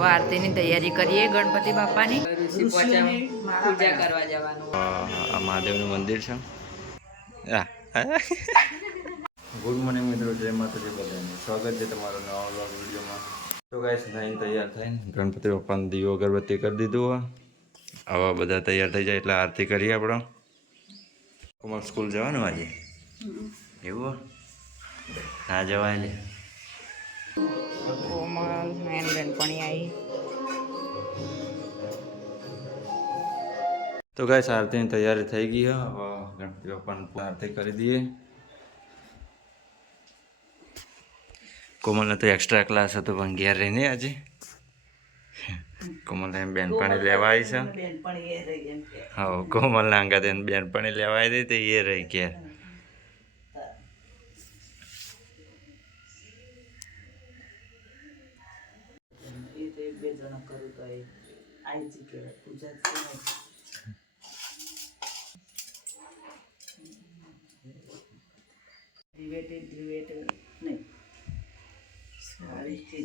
હવે આરતીની તૈયારી કરીએ ગણપતિ બાપાની. ઋષિ પૂજા કરવા જવાનું. આ મહાદેવનું મંદિર છે. ગુડ મોર્નિંગ મિત્રો, જય માતાજી બધાને. સ્વાગત છે તમારું નવા વ્લોગ વિડીયોમાં. તો ગાઈસ થઈને તૈયાર થઈને ગણપતિ બાપાનો દીવો અગરબત્તી કરી દીધું. આવા બધા તૈયાર થઈ જાય એટલે આરતી કરીએ આપણો. કોમલ સ્કૂલ જવાનું આજે? એવું ના જવાય લે. કોમલ બેનપણી આવી. તો ગાઈસ આરતીની તૈયારી થઈ ગઈ. હવે ગણપતિ બાપાની આરતી કરી દઈએ. કોમલને તો એક્સ્ટ્રા ક્લાસ હતો પણ ઘેર રહીને આજે કોમલ એમ બેનપણી લેવા આવી છે. હા, કોમલ નાંગા તેને બેનપણી લેવા આવી હતી તો એ રહી ઘેર.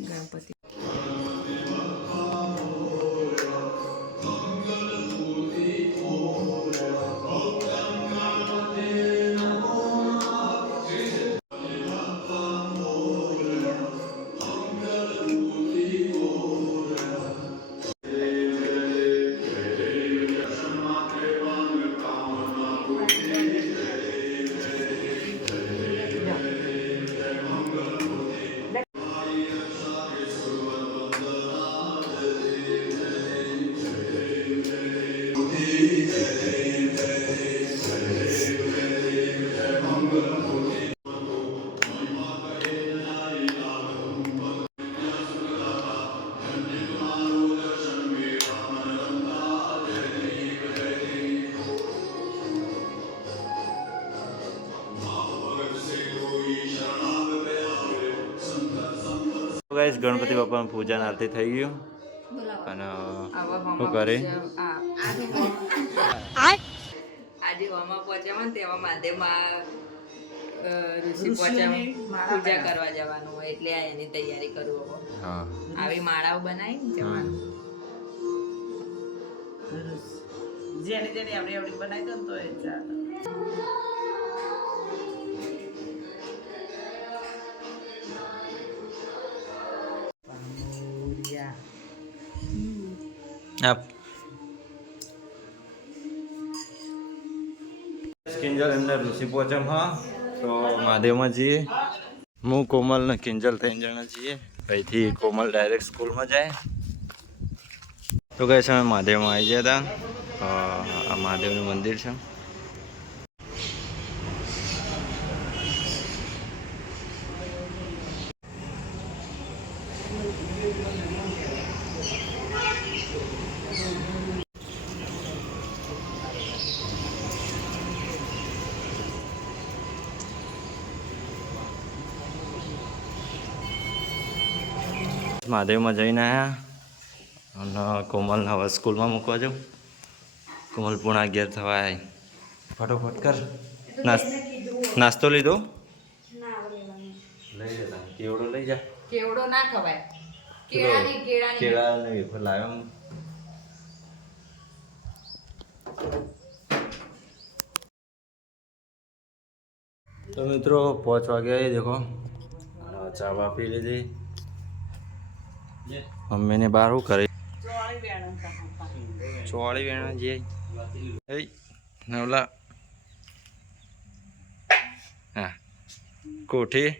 ગણપતિ ગાઈસ ગણપતિ બાપાની પૂજા આરતી થઈ ગયું અને શું કરે આજે હોમાં પહોંચ્યા તેવા મહાદેવમાં ઋષિ પૂજા કરવા જવાનું હોય એટલે એની તૈયારી કરું. હા, આવી માળાઓ બનાવી જવાનું. જેની જેની આપણી આપણી બનાવી દો તો એ ચાલે. આપ કિંજલ એમને ઋષિ પોચમ. હા, તો મહાદેવમાં જઈએ. હું કોમલ ને કિંજલ 3 જણા છીએ. અહીંથી કોમલ ડાયરેક્ટ સ્કૂલમાં જાય. તો કહે છે અમે મહાદેવમાં આવી ગયા હતા. આ મહાદેવનું મંદિર છે. મહાદેવમાં જઈને આવ્યા અને કોમલને હવે સ્કૂલમાં મૂકવા જાઉં. કોમલ પૂણા 11 થવા આવી. ફટોફટ કર. નાસ્તો લીધો? લઈ જતા કેવડો લઈ જા. કેવડો ના ખવાય. કેળાની વેફર લાવ્યો. તો મિત્રો 5 વાગે આવી. દેખો ચા બા પી લીધી. મમ્મીને બહાર શું કરે? ચોળી વેણા જે નવલા. હા, કોઠી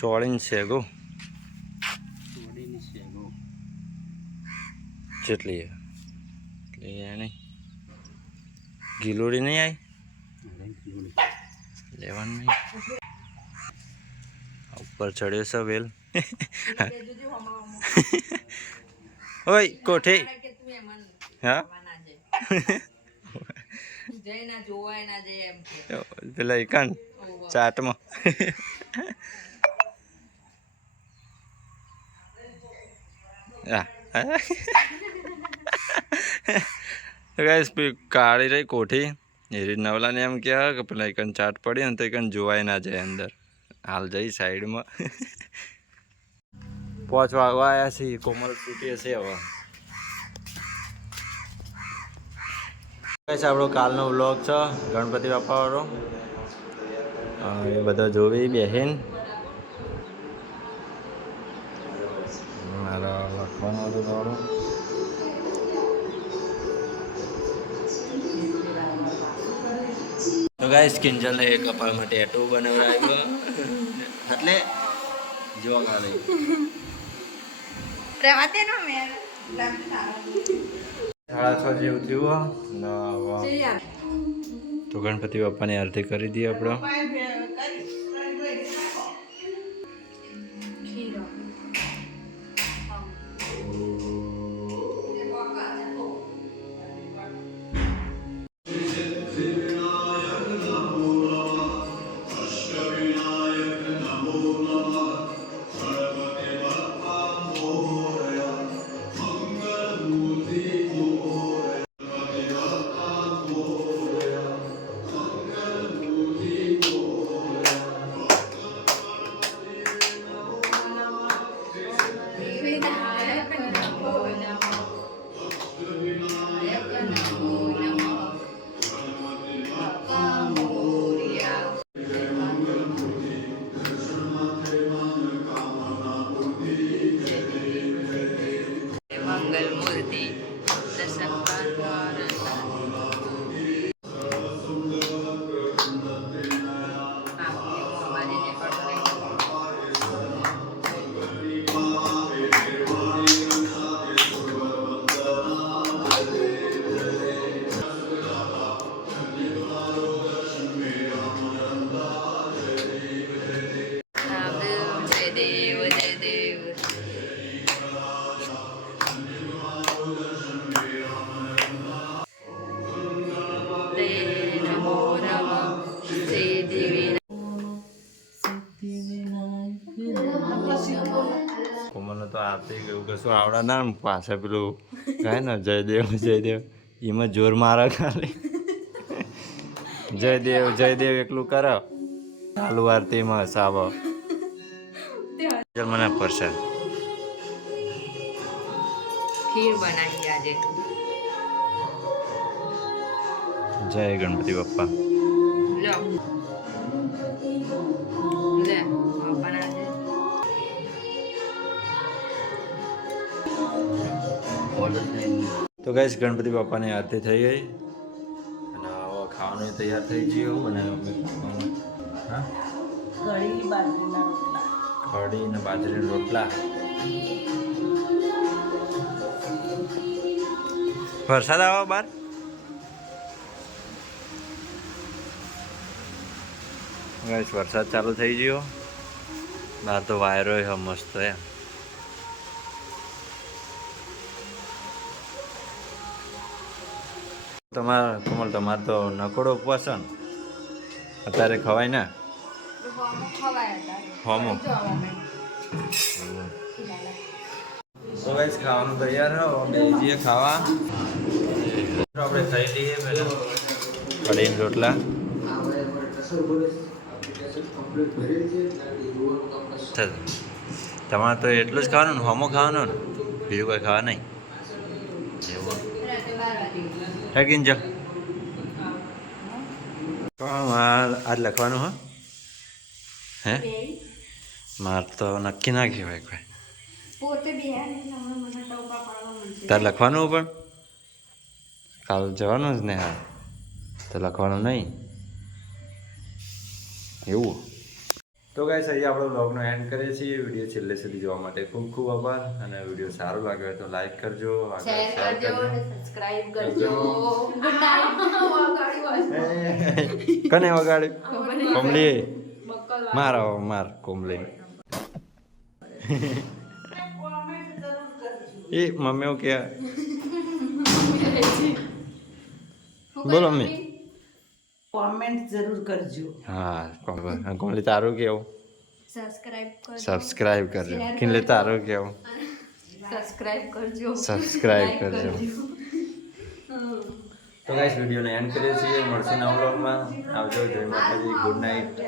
ચોળીને શેગો જેટલી એટલે ગિલોડી નહીં આવી લેવાનું નહીં. ઉપર ચડ્યો છે વેલ. ઓય કોઠી. હા પેલા એકાન ચાટમાં. ગાઈસ કાળી રહી કોઠી એ રીત નવલાને એમ કહે કે પેલા એકન ચાટ પડી ને તો એકન જોવાય ના જાય અંદર. હાલ જઈ સાઈડમાં. 5 વાગવા આવ્યા છીએ. કોમલ છૂટીએ છે હવે. આપણો કાલનો વ્લોગ છે ગણપતિ બાપાવાળો. એ બધા જોવી બેહીન. મારા લખવાનું હતું થોડું. તો ગાઈસ કિંજલને એક કપાળમાં ટેટુ બનાવડાવ્યો એટલે જો ખાલી રહેવાતે નો મેં 6:30 જેવું થયું તો ગણપતિ બાપાની આરતી કરી દઈએ આપણે. મંગલમૂર્તિ દર્શન કોમલને તો આરતી એવું કશું આવડે ના પાછા પેલું કહે ને જયદેવ એમાં જોર મારે ખાલી. જયદેવ એકલું કરે ચાલુ આરતીમાં સાવ મને પરસાદ ખીર બનાવી આજે. જય ગણપતિ બાપ્પા. લો લે બનાવજે. તો ગાઈસ ગણપતિ બાપાની આરતી થઈ ગઈ અને હવે ખાવાનું તૈયાર થઈ ગયું. બનાવ્યું હા કઢી ને બાજરીના રોટલા. વરસાદ આવો બાર. ગાઈસ વરસાદ ચાલુ થઈ ગયો. બહાર તો વાયરો મસ્ત એમ. તમારે તો નકોડો ઉપવાસ છે ને અત્યારે ખવાય ને હોમો. તો ગાઈસ ખાવાનું તૈયાર હો બેસીએ ખાવા. આપણે ખાઈ લઈએ પહેલાં કઢીને રોટલા. તમારે તો એટલું જ ખાવાનું ને હોમો ખાવાનું ને બીજું કોઈ ખાવા નહીં એવું. હે કિંજલ આજ લખવાનું હો હે મારે તો નક્કી ના કહેવાય કોઈ. તારે લખવાનું પણ કાલ જવાનું જ ને હા તો લખવાનું નહીં એવું. તો ગાઈસ અહીંયા આપણો બ્લોગનો એન્ડ કરીએ છીએ. વિડીયો છેલ્લે સુધી જોવા માટે ખૂબ ખૂબ આભાર. અને વિડીયો સારો લાગ્યો હોય તો લાઈક કરજો, શેર કરજો, સબસ્ક્રાઇબ કરજો. Good night. કને વગાડ્યું કોમલી માર કોમલી. એ મમ્મીઓ કે બોલો મમ્મી કોમેન્ટ જરૂર કરજો. હા કોમલી તારું કેવું સબસ્ક્રાઇબ કરજો. કિનલે તારું કેવું સબસ્ક્રાઇબ કરજો. તો ગાઈસ વિડીયોને એન્ડ કરીએ છીએ. મળશું નવા વ્લોગમાં. આવજો. જય માતાજી. Good night.